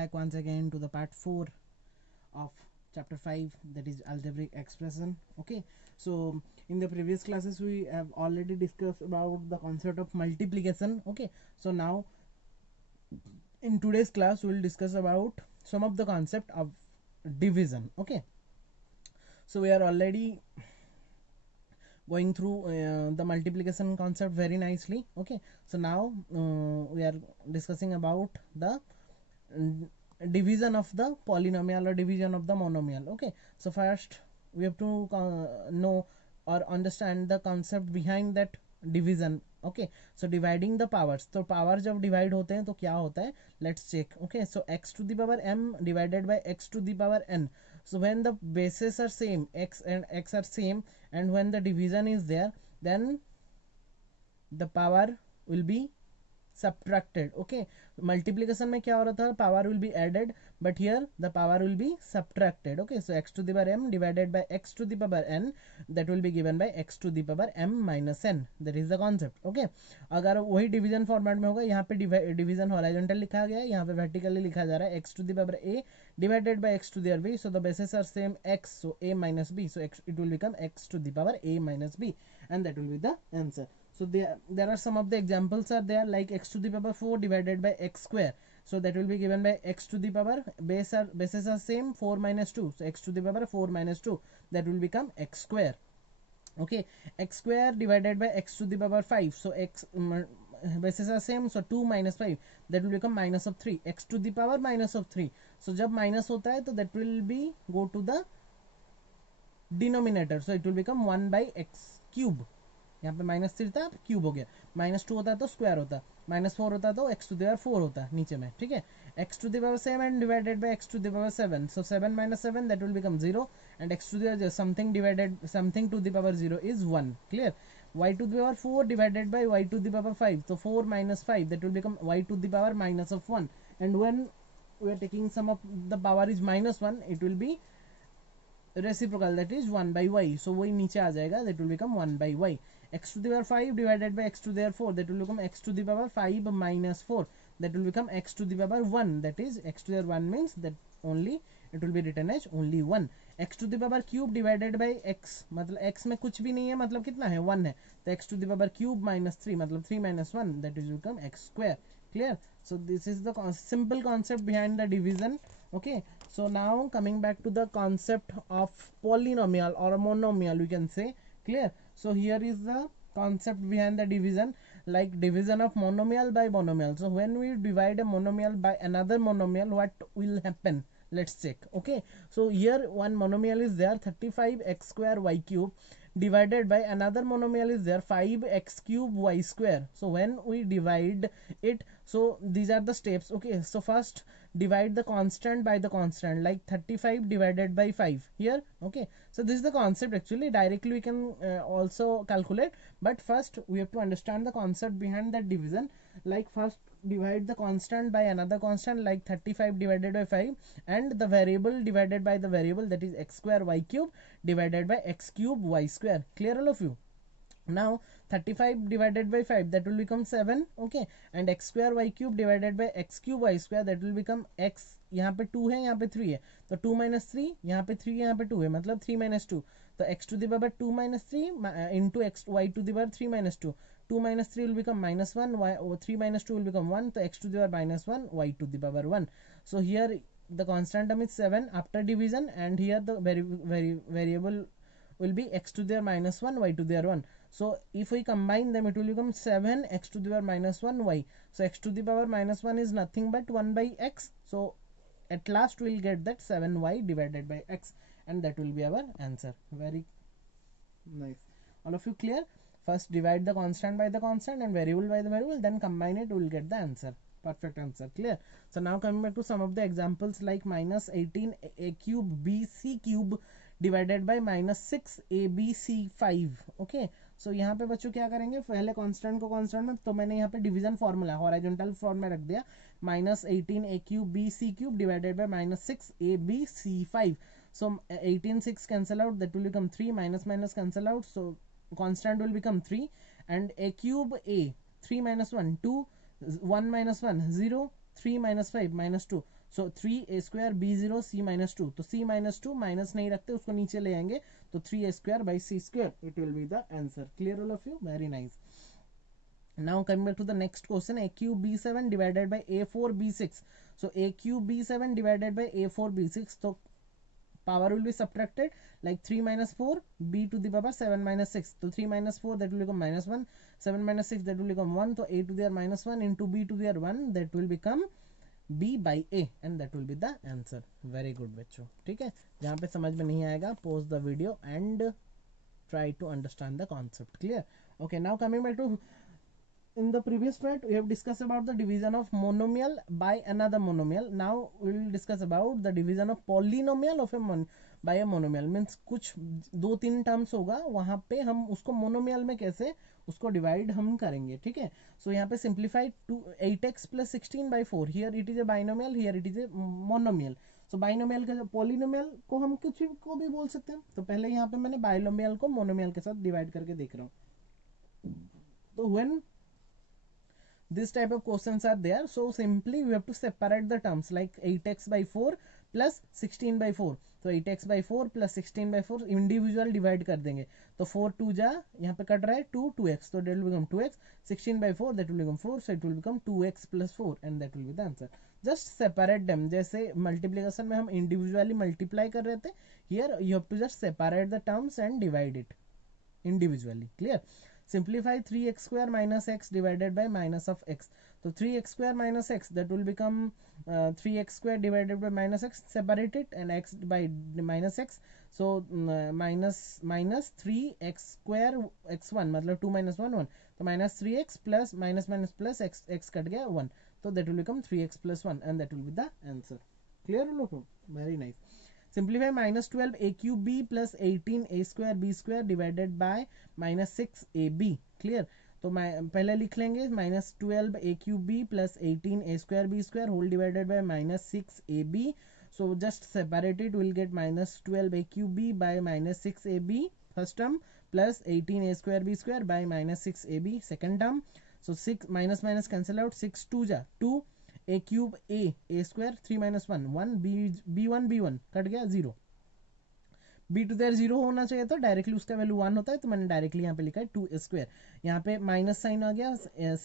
back once again to the part 4 of chapter 5, that is algebraic expression. Okay, so in the previous classes we have already discussed about the concept of multiplication. Okay, so now in today's class we will discuss about some of the concept of division. Okay, so we are already going through the multiplication concept very nicely. Okay, so now we are discussing about the division of the polynomial or division of the monomial. Okay, so first we have to know or understand the concept behind that division. Okay, so dividing the powers, तो power जब divide होते हैं तो क्या होता है, let's check. Okay, so x to the power m divided by x to the power n. So when the bases are same, x and x are same, and when the division is there, then the power will be subtracted. Okay, multiplication में क्या हो रहा था, power will be added, but here the power will be subtracted. Okay, so x to the power m divided by x to the power n, that will be given by x to the power m minus n. That is the concept. Okay, अगर वही division format में होगा, यहाँ पे division horizontal लिखा गया है, यहाँ पे वर्टिकली लिखा जा रहा है x to the power a divided by x to the power b. So the bases are same x, so a minus b, so it will become x to the power a minus b, and that will be the answer. So there are some of the examples are there, like x to the power 4 divided by x square. So that will be given by x to the power, bases are same, 4 minus 2. So x to the power 4 minus 2, that will become x square. Okay, x square divided by x to the power 5. So x bases are same, so 2 minus 5, that will become minus of 3. X to the power minus of 3. So जब minus होता है तो that will be go to the denominator. So it will become 1 by x cube. यहाँ पे minus 3 था, cube हो गया. Minus 2 होता तो स्क्वायर होता, माइनस 4 होता तो एक्स टू द पावर 4 होता नीचे में. ठीक है, x to the power 7 divided by x to the power 7. So 7 minus 7, that will become 0, and x to the power something divided something to the power 0 is 1. Clear? Y to the power 4 divided by y to the power 5. So 4 minus 5, that will become y to the power minus of 1. And when we are taking sum of the power is minus 1, it will be reciprocal, that is 1 by y. So वही नीचे आ जाएगा, that will become 1 by y. X to the power 5 divided by x to the power 4, that will become x to the power 5 minus 4, that will become x to the power 1. That is x to the power 1 means that only it will be written as only 1. x to the power cube divided by x, मतलब x में कुछ भी नहीं है, मतलब कितना है, 1 है, तो x to the power cube minus 3, मतलब 3 minus 1, that is become x square. Clear? So this is the simple concept behind the division. Okay, so now coming back to the concept of polynomial or monomial, we can say. Clear? So here is the concept behind the division, like division of monomial by monomial. So when we divide a monomial by another monomial, what will happen? Let's check. Okay, so here one monomial is there, 35x square y cube, divided by another monomial is there, 5x cube y square. So when we divide it, so these are the steps. Okay, so first divide the constant by the constant, like 35 divided by 5 here. Okay, so this is the concept. Actually directly we can also calculate, but first we have to understand the concept behind that division. Like first divide the constant by another constant, like 35 divided by 5, and the variable divided by the variable, that is x square y cube divided by x cube y square. Clear all of you? Now 35 divided by 5, that will become 7. Okay, and x square y cube divided by x cube y square, that will become x, यहाँ पे 2 है, यहाँ पे 3 है, तो 2 minus 3, यहाँ पे 3, यहाँ पे 2 है, मतलब 3 minus 2, तो x to the power 2 minus 3 into x y to the power 3 minus 2. 2 minus 3 will become minus 1, y, 3 minus 2 will become 1, so x to the power minus 1, y to the power 1. So here the constant term is 7 after division, and here the variable will be x to the power minus 1, y to the power 1. So if we combine them, it will become 7 x to the power minus 1 y. So x to the power minus 1 is nothing but 1 by x. So at last we will get that 7y divided by x, and that will be our answer. Very nice. All of you clear? First divide the constant by the constant and variable by the variable, then combine it, we will get the answer. Perfect answer. Clear? So now coming back to some of the examples, like minus 18 a cube b c cube divided by minus 6 a b c 5. Okay, so यहाँ पे बच्चों क्या करेंगे, पहले constant को constant में, तो मैंने यहाँ पे डिवीजन फॉर्मूला हॉरिजॉन्टल फॉर्म में रख दिया, minus 18 a cube b c cube divided by minus 6 a b c 5. So 18 6 cancel out, that will become 3, minus minus cancel out, so constant will become 3, and a cube a, 3 minus 1 2, 1 minus 1 0, 3 minus 5 minus 2, so 3a² b0 c minus 2, तो c minus 2 minus नहीं रखते, उसको नीचे ले आएंगे, तो 3a² by c², it will be the answer. Clear all of you? Very nice. Now coming back to the next question, a cube b7 divided by a4 b6. So a cube b7 divided by a4 b6, so power will be subtracted, like 3 minus 4 b to the power 7 minus 6, so 3 minus 4 that will become minus 1, 7 minus 6 that will become 1, so a to the minus 1 into b to the 1, that will become b by a, and that will be the answer. Very good बच्चों, ठीक है. जहाँ पे समझ में नहीं आएगा, pause the video and try to understand the concept. Clear? Okay, now coming back to, in the previous part we have discussed about the division of monomial by another monomial. Now we will discuss about the division of polynomial of a by a monomial. Means कुछ 2-3 terms होगा, वहां पे हम उसको monomial में कैसे उसको divide हम करेंगे, ठीक है. सो यहाँ पे simplified 8x plus 16/4, here it is a binomial, here it is a monomial. So binomial का पॉलिनोमियल को हम कुछ को भी बोल सकते हैं. तो पहले यहाँ पे मैंने बाइनोमियल को मोनोमियल के साथ डिवाइड करके देख रहा हूँ. तो when this type of questions are there, so simply we have to separate the terms, like 8x/4 plus 16/4. तो 8x/4 plus 16/4 इंडिविजुअल डिवाइड कर देंगे, तो 4 2 जा, यहाँ पे कट रहा है 2 2x, तो that will become 2x, 16/4 that will become 4, so it will become 2x plus 4, and that will be the answer. Just separate them, जैसे मल्टीप्लिकेशन में हम इंडिविजुअली मल्टीप्लाई कर रहे थे, here you have to just separate the terms and divide it individually. Clear? Simplify 3x² minus x divided by minus of x. So 3x² minus x, that will become 3x² divided by minus x, separate it, and x by minus x, so minus 3x² x1, मतलब 2 minus 1 1, तो minus 3x plus minus minus plus x, x cut गया 1, तो that will become 3x plus 1, and that will be the answer. Clear? Look, very nice. Simplify minus 12 a cube b plus 18 a² b² divided by minus 6 ab. Clear? तो पहले लिख लेंगे minus 12 a cube b plus 18 a² b² whole divided by minus 6 ab. So just separate it, we'll get minus 12 a cube b by minus 6 ab first term, plus 18 a² b² by minus 6 ab second term. So 6 minus minus cancel out, 6 2 जा 2, a cube a square 3 minus 1 1 b1 cut गया 0, b to their 0 होना चाहिए, तो directly उसका value 1 होता है, तो मैंने डायरेक्टली यहाँ पे लिखा है 2a². यहाँ पे माइनस साइन आ गया,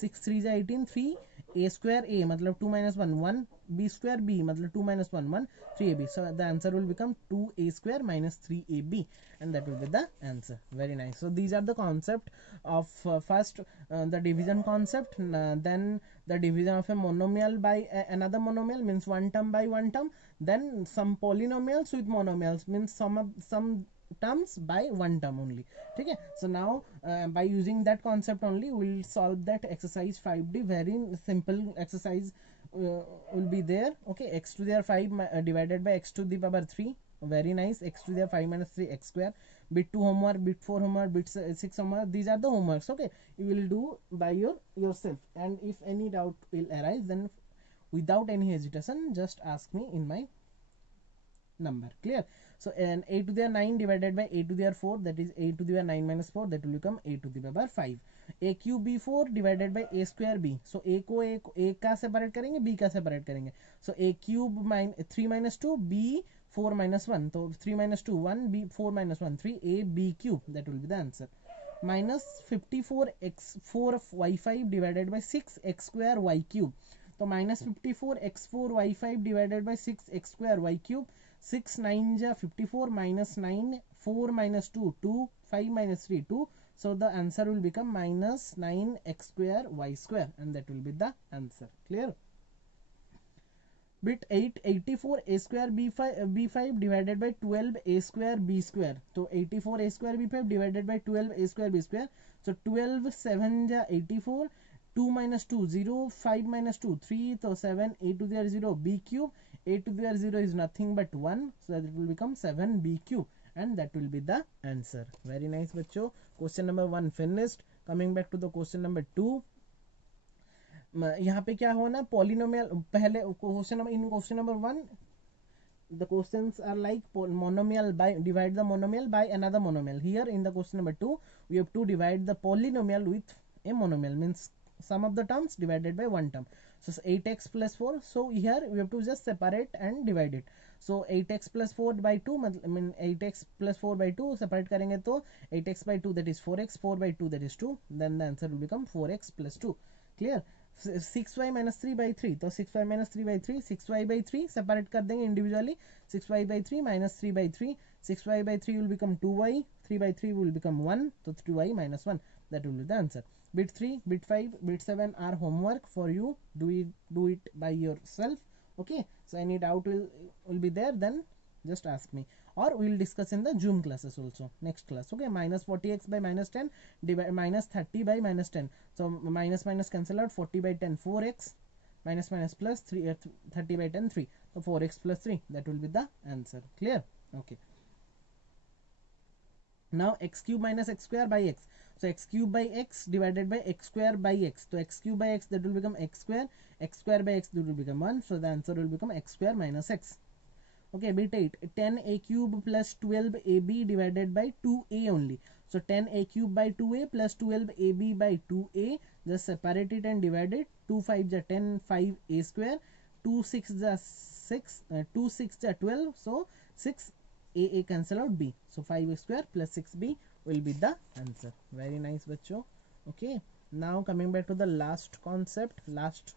6 3 जा 18, 3 a² a मतलब 2 minus 1 1, b² b मतलब 2 minus 1 1, 3ab. So the answer will become 2a² minus 3ab, and that will be the answer. Very nice. So these are the concept of first the division concept, then the division of a monomial by another monomial, means one term by one term, then some polynomials with monomials, means some terms by one term only. Okay, so now by using that concept only we'll solve that exercise 5D. Very simple exercise will be there. Okay, x to the 5 divided by x to the power 3. Very nice. X to the 5 minus 3 x square. Bit 2 homework, bit 4 homework, bit 6 homework. These are the homeworks. Okay, you will do by yourself, and if any doubt will arise, then without any hesitation just ask me in my number. Clear? So and a to the 9 divided by a to the 4, that is a to the 9 minus 4, that will become a to the power 5. a cube b4 divided by a square b. So a को a का separate करेंगे, b का separate करेंगे. So a cube 3 minus 2, b 4 minus 1, तो 3 minus 2 1, b 4 minus 1 3, a b cube, that will be the answer. Minus 54x4 y5 divided by 6x square y cube. तो minus 54x4 y5 divided by 6x square y cube. 6 9 ja 54 minus 9, 4 minus 2 2, 5 minus 3 2. So the answer will become minus 9x square y square, and that will be the answer. Clear? Bit 8 84 a square b5 divided by 12 a square b square. So 84 a square b5 divided by 12 a square b square. So 12 7 ja 84, 2 minus 2 0, 5 minus 2 3, so 7, a to the 0 b cube, a to the 0 is nothing but 1, so that it will become 7b cube, and that will be the answer. Very nice बच्चों. Question number 1 finished. Coming back to the question number 2. यहाँ पे क्या होना, polynomial पहले question number, in question number 1 the questions are like monomial by divide the monomial by another monomial. Here in the question number 2 we have to divide the polynomial with a monomial, means sum of the terms divided by one term. So 8x plus 4. So here we have to just separate and divide it. So 8x plus 4 by 2, I mean 8x plus 4 by 2 separate करेंगे तो 8x by 2 that is 4x, 4 by 2 that is 2. Then the answer will become 4x plus 2. Clear? 6y minus 3 by 3. तो 6y minus 3 by 3, 6y by 3 separate कर देंगे individually. 6y by 3 minus 3 by 3. 6y by 3 will become 2y. 3 by 3 will become 1. So 2y minus 1. That will be the answer. Bit 3, bit 5, bit 7 are homework for you. Do it by yourself. Okay. So any doubt will be there, then just ask me, or we will discuss in the Zoom classes also, next class. Okay. Minus 40x by minus 10 divide minus 30 by minus 10. So minus minus cancel out. 40 by 10 4x, minus minus plus 3 30 by 10 3. So 4x plus 3, that will be the answer. Clear? Okay. Now x cube minus x square by x. So x cube by x divided by x square by x. So x cube by x, that will become x square by x, that will become 1. So the answer will become x square minus x. Okay, bit 8, 10a cube plus 12ab divided by 2a only. So 10a cube by 2a plus 12ab by 2a, just separate it and divide it. 2 5 is 10, 5a square. 2 6 is 6, 2 6 is 12. So 6 a cancel out b. So 5a square plus 6b will be the answer. Very nice, bachcho. Okay, now coming back to the last concept, last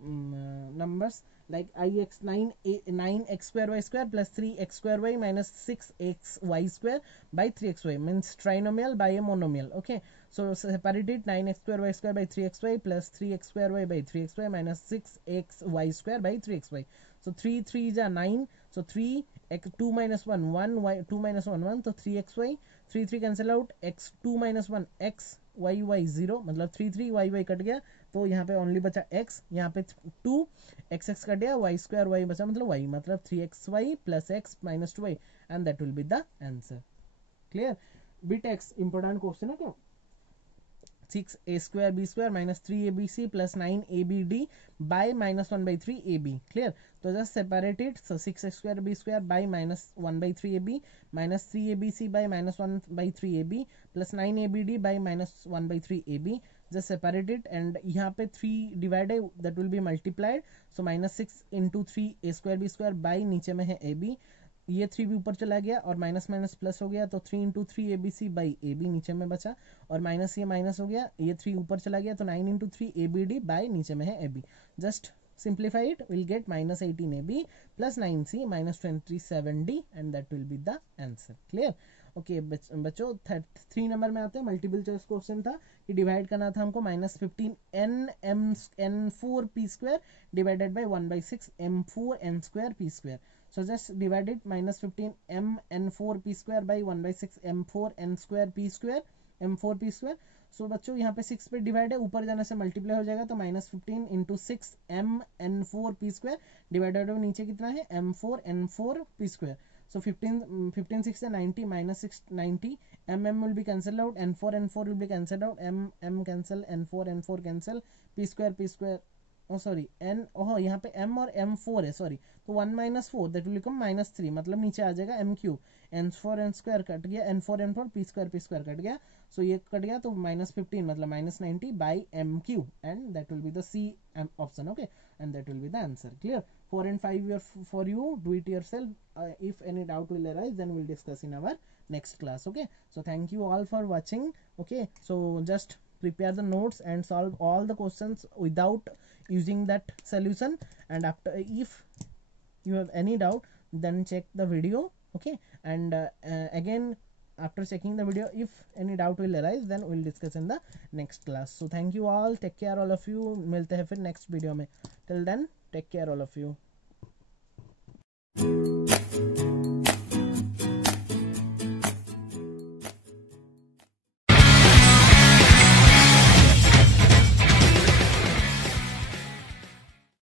numbers, like ix 9x square y square plus 3x square y minus 6x y square by 3xy means trinomial by a monomial. Okay, so separate it. 9x square by 3xy plus 3x square y by 3xy minus 6x y square by 3xy. So 3 3 is 9. So 3 x 2 minus 1 1 y 2 minus 1 1. So 3xy 3 3 cancel out. x 2 minus 1 x y y 0 मतलब 3 3 y y cut गया, तो यहाँ पे only बचा x, यहाँ पे 2 x x cut गया, y square y बचा मतलब y, मतलब 3xy plus x minus 2y, and that will be the answer. Clear? Bit x important question है क्या? 6a square b square minus 3abc plus 9abd by minus 1 by 3ab. Clear? So just separate it. So 6x square b square by minus 1 by 3ab minus 3abc by minus 1 by 3ab plus 9abd by minus 1 by 3ab. Just separate it, and यहाँ पे 3 divide है, that will be multiplied. So minus 6 into 3 a square b square by नीचे में है ab, ये 3 भी ऊपर चला गया और माइनस माइनस प्लस हो गया, तो 3 into 3 ABC by A B नीचे में बचा, और माइनस ये माइनस हो गया, ये 3 ऊपर चला गया, तो 9 इंटू 3 ABD बाई नीचे में है AB. Just simplify it, we'll get minus 18AB plus 9C minus 27D, and that will be the answer. Clear? Okay बच्चों 3 नंबर में आते हैं. मल्टीपल चॉइस क्वेश्चन था कि डिवाइड करना था हमको -15n4p square divided by 1/6 m4n square p square. So just divide it, -15m(n4p square by 1/6 m4n square p square m4p square. So बच्चों यहाँ पे 6 पे डिवाइड है, ऊपर जाने से मल्टीप्लाई हो जाएगा, तो -15 इंटू 6 m(n4p square डिवाइडेड नीचे कितना है m4n4p square. So 15 6 है 90 -6 90, m will be cancelled out, n4 will be cancelled out, m cancel, n4 cancel, p square sorry n, यहाँ पे m और m4 है, सॉरी, तो 1 - 4 दैट विल बिकम -3, मतलब नीचे आ जाएगा m क्यूब, n4 कट गया, n4 p स्क्वायर कट गया, सो ये कट गया, तो -15 मतलब -90 बाई m क्यूब, and that will be the C option. Okay, and that will be the answer. Clear? 4 and 5 for you, do it yourself. If any doubt will arise, then we'll discuss in our next class. Okay, so thank you all for watching. Okay, so just prepare the notes and solve all the questions without using that solution, and after, if you have any doubt, then check the video. Okay, and again after checking the video, if any doubt will arise, then we'll discuss in the next class. So thank you all, take care all of you, मिलते हैं फिर next video में. Till then, take care all of you.